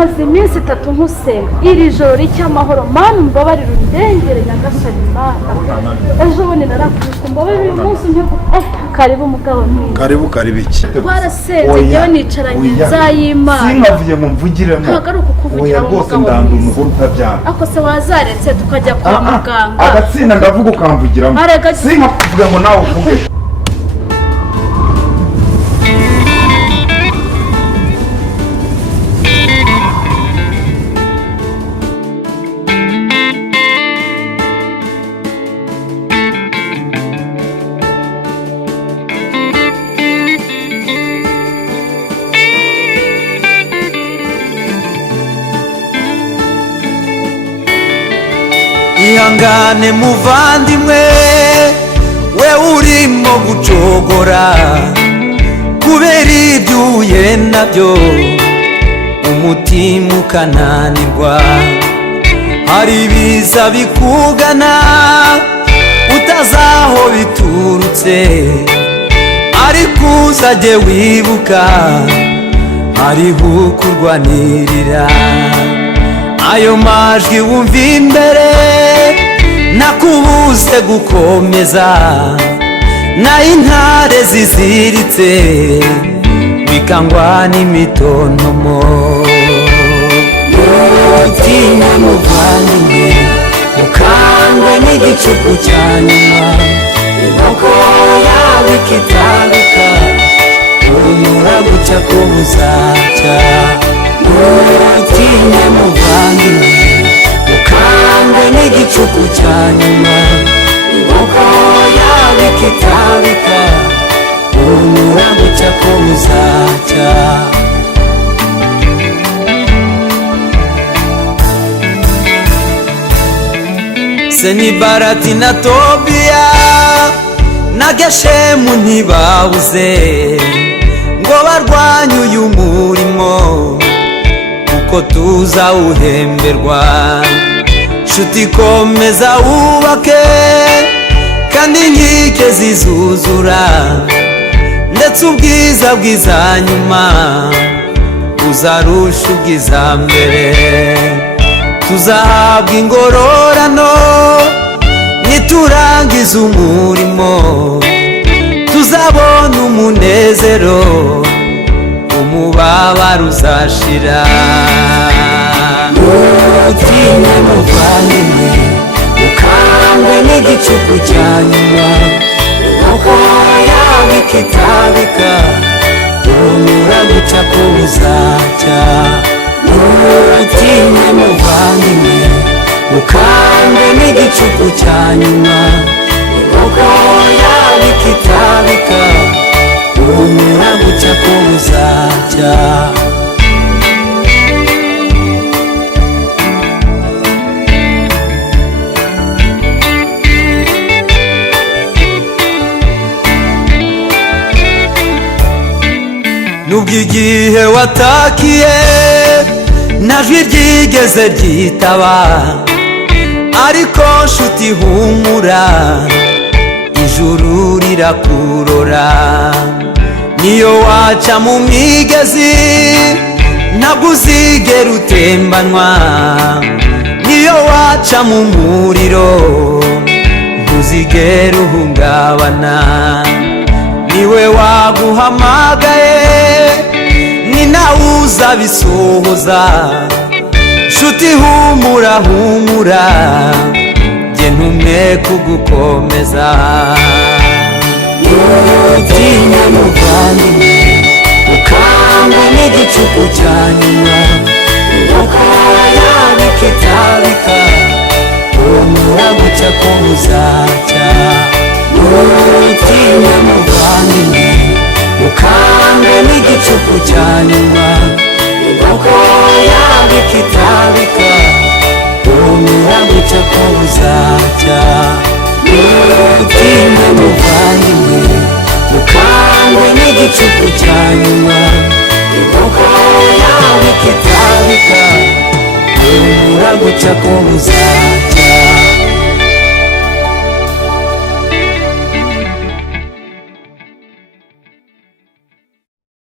maze iminsi 3 nkusenga iri joro ry'amahoro mana mbabarira undengere nyagasani mana ejo bundi narakubise mbabarira uyu munsi ngiye karibu mugabo mwiza karibu iki twarasenze yewe nicaranye nzayimana sinkavuye mu mvugiremo hagaruka kuvugira mu mugabo ndanda umugore utabyara ako se wazaretse tukajya kwa muganga agatsinda ndavuga ukamvugiramo sinkavuga ngo nawe uvuge ihangane muvandimwe we urimo gucogora kubera ibyuye nabyo umutima ukananirwa hari ibiza bikugana utazaho biturutse ariko uzajye wibuka hariho ukurwanirira ayo majwi wumva imbere nakubuze gukomeza nayo intare ziziritse bikangwa n'imitontomo mutinye muvandimwe ukangwe n'igicuku cya nyuma inkoko yawe ikitabika urumura guca ko buzacya mutinye muvandimwe ukangwe n'igicuku cya nyuma inkoko yawe ikitabika urumura guca ko buzacya Senibarati na Tobiya na Geshemu ntibabuze ngo barwanye uyu murimo kuko tuzawuhemberwa nshuti komeza wubake kandi inkike zizuzura ndetse ubwiza bwiza nyuma uzarusha ubwiza mbere tuzahabwa ingororano niturangiza umurimo tuzabona umunezero umubabaro uzashira mutinye muvandimwe ukangwe n'igicuku cya nyuma inkoko yawe ikitabika urumura guca ko buzacya mutinye muvandimwe ukangwe n'igicuku cya nyuma inkoko yawe ikitabika urumura guca ko buzacya nubwo igihe watakiye nta jwi ryigeze ryitaba ariko nshuti humura ijuru rirakurora niyo waca mu migezi ntabwo uzigera utembanwa niyo waca mu muriro ntuzigera uhungabana niwe waguhamagaye ni nawe uzabisohoza nshuti humura humura jye ntumwe kugukomeza mutinye muvandimwe ukangwe n'igicuku cya nyuma inkoko yawe ikitabika urumura guca ko buzacya mutinye muvandimwe ukangwe n'igicuku cya nyuma inkoko yawe ikitabika urumura guca ko buzacya mutinye muvandimwe ukangwe n'igicuku cya nyuma inkoko yawe ikitabika urumura guca ko buzacya